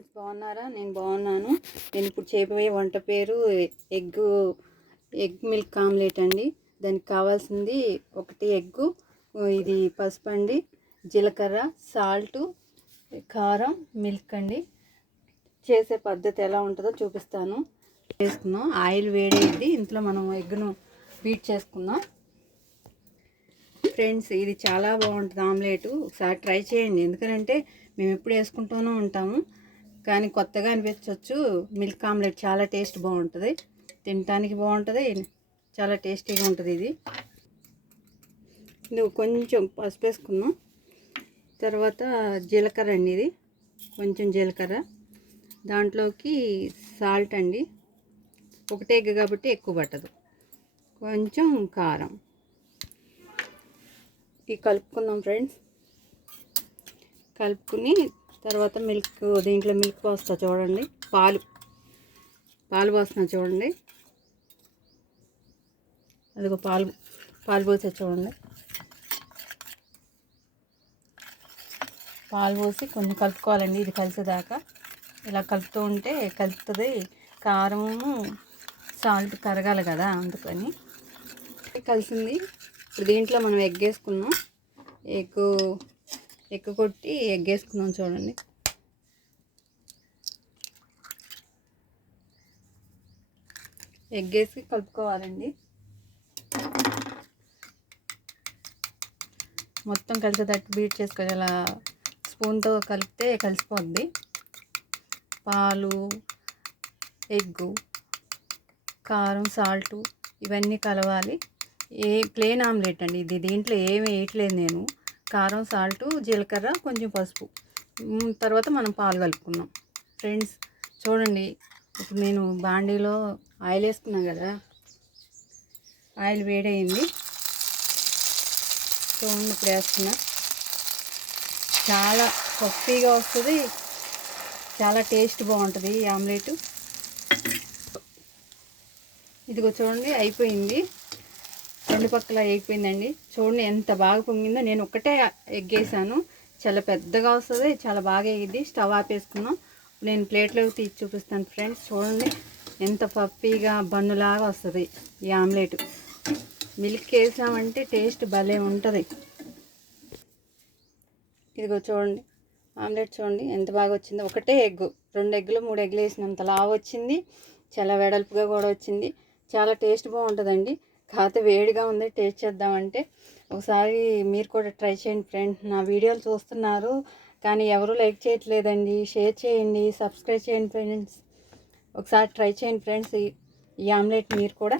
Friends బాగున్నారా? నేను బాగున్నాను. నేను ఇప్పుడు చేయబోయే వంట పేరు ఎగ్ మిల్క్ ఆమ్లెట్ అండి. దానికి కావాల్సింది ఒకటి ఎగ్గు, ఇది పసుపు అండి, జీలకర్ర, సాల్టు, కారం, మిల్క్ అండి. చేసే పద్ధతి ఎలా ఉంటుందో చూపిస్తాను. చేసుకుందాం. ఆయిల్ వేడేది, ఇంట్లో మనం ఎగ్గును బీట్ చేసుకుందాం. ఫ్రెండ్స్ ఇది చాలా బాగుంటుంది ఆమ్లెట్, ఒకసారి ట్రై చేయండి. ఎందుకంటే మేము ఎప్పుడు వేసుకుంటూనే ఉంటాము, కానీ కొత్తగా అనిపించవచ్చు. మిల్క్ ఆమ్లెట్ చాలా టేస్ట్ బాగుంటుంది, తినడానికి బాగుంటుంది, చాలా టేస్టీగా ఉంటుంది. ఇది కొంచెం పసుపు వేసుకున్నాం. తర్వాత జీలకర్ర అండి, ఇది కొంచెం జీలకర్ర, దాంట్లోకి సాల్ట్ అండి, ఒకటే ఎగ్ కాబట్టి ఎక్కువ పట్టదు, కొంచెం కారం. ఇవి కలుపుకుందాం ఫ్రెండ్స్. కలుపుకుని తర్వాత మిల్క్, దీంట్లో మిల్క్ పోస్తా చూడండి, పాలు పోస్తున్నా చూడండి. అదిగో పాలు పోసా చూడండి. పాలు పోసి కొంచెం కలుపుకోవాలండి, ఇది కలిసేదాకా. ఇలా కలుపుతూ ఉంటే కలుపుతుంది. కారము సాల్ట్ కరగాలి కదా, అందుకని కలిసింది. ఇప్పుడు దీంట్లో మనం ఎగ్ వేసుకున్నాం. ఎగ్ కొట్టి ఎగ్ వేసుకున్నాం చూడండి. ఎగ్ వేసి కలుపుకోవాలండి. మొత్తం కలిసేటట్టు బీట్ చేసుకొని ఇలా స్పూన్తో కలిపితే కలిసిపోద్ది. పాలు, ఎగ్గు, కారం, సాల్టు ఇవన్నీ కలవాలి. ప్లేన్ ఆమ్లెట్ అండి ఇది. దీంట్లో ఏమి వేయట్లేదు నేను. కారం, సాల్టు, జీలకర్ర, కొంచెం పసుపు, తర్వాత మనం పాలు కలుపుకున్నాం. ఫ్రెండ్స్ చూడండి, ఇప్పుడు నేను బాండీలో ఆయిల్ వేసుకున్నాను కదా, ఆయిల్ వేడైంది చూడండి. ఇప్పుడు వేస్తున్నా. చాలా పఫీగా వస్తుంది, చాలా టేస్ట్ బాగుంటుంది ఈ ఆమ్లెట్. ఇదిగో చూడండి, అయిపోయింది. రెండు పక్కల అయిపోయిందండి. చూడండి ఎంత బాగా పొంగిందో. నేను ఒక్కటే ఎగ్ వేసాను, చాలా పెద్దగా వస్తుంది, చాలా బాగా ఎగిద్ది. స్టవ్ ఆపేసుకున్నాం. నేను ప్లేట్లోకి తీసి చూపిస్తాను ఫ్రెండ్స్. చూడండి ఎంత పఫీగా బన్నులాగా వస్తుంది ఈ ఆమ్లెట్. మిల్క్ వేసామంటే టేస్ట్ భలే ఉంటుంది. ఇదిగో చూడండి ఆమ్లెట్, చూడండి ఎంత బాగా వచ్చిందో. ఒకటే ఎగ్గు, 2 ఎగ్గులు 3 ఎగ్గులు వేసినంత లావు వచ్చింది, చాలా వెడల్పుగా కూడా వచ్చింది. చాలా టేస్ట్ బాగుంటుందండి. కాకపోతే వేడిగా ఉంది. టేస్ట్ చేద్దామంటే ఒకసారి మీరు కూడా ట్రై చేయండి ఫ్రెండ్స్. నా వీడియోలు చూస్తున్నారు కానీ ఎవరు లైక్ చేయట్లేదండి. షేర్ చేయండి, సబ్స్క్రైబ్ చేయండి ఫ్రెండ్స్. ఒకసారి ట్రై చేయండి ఫ్రెండ్స్ ఈ ఆమ్లెట్ మీరు కూడా.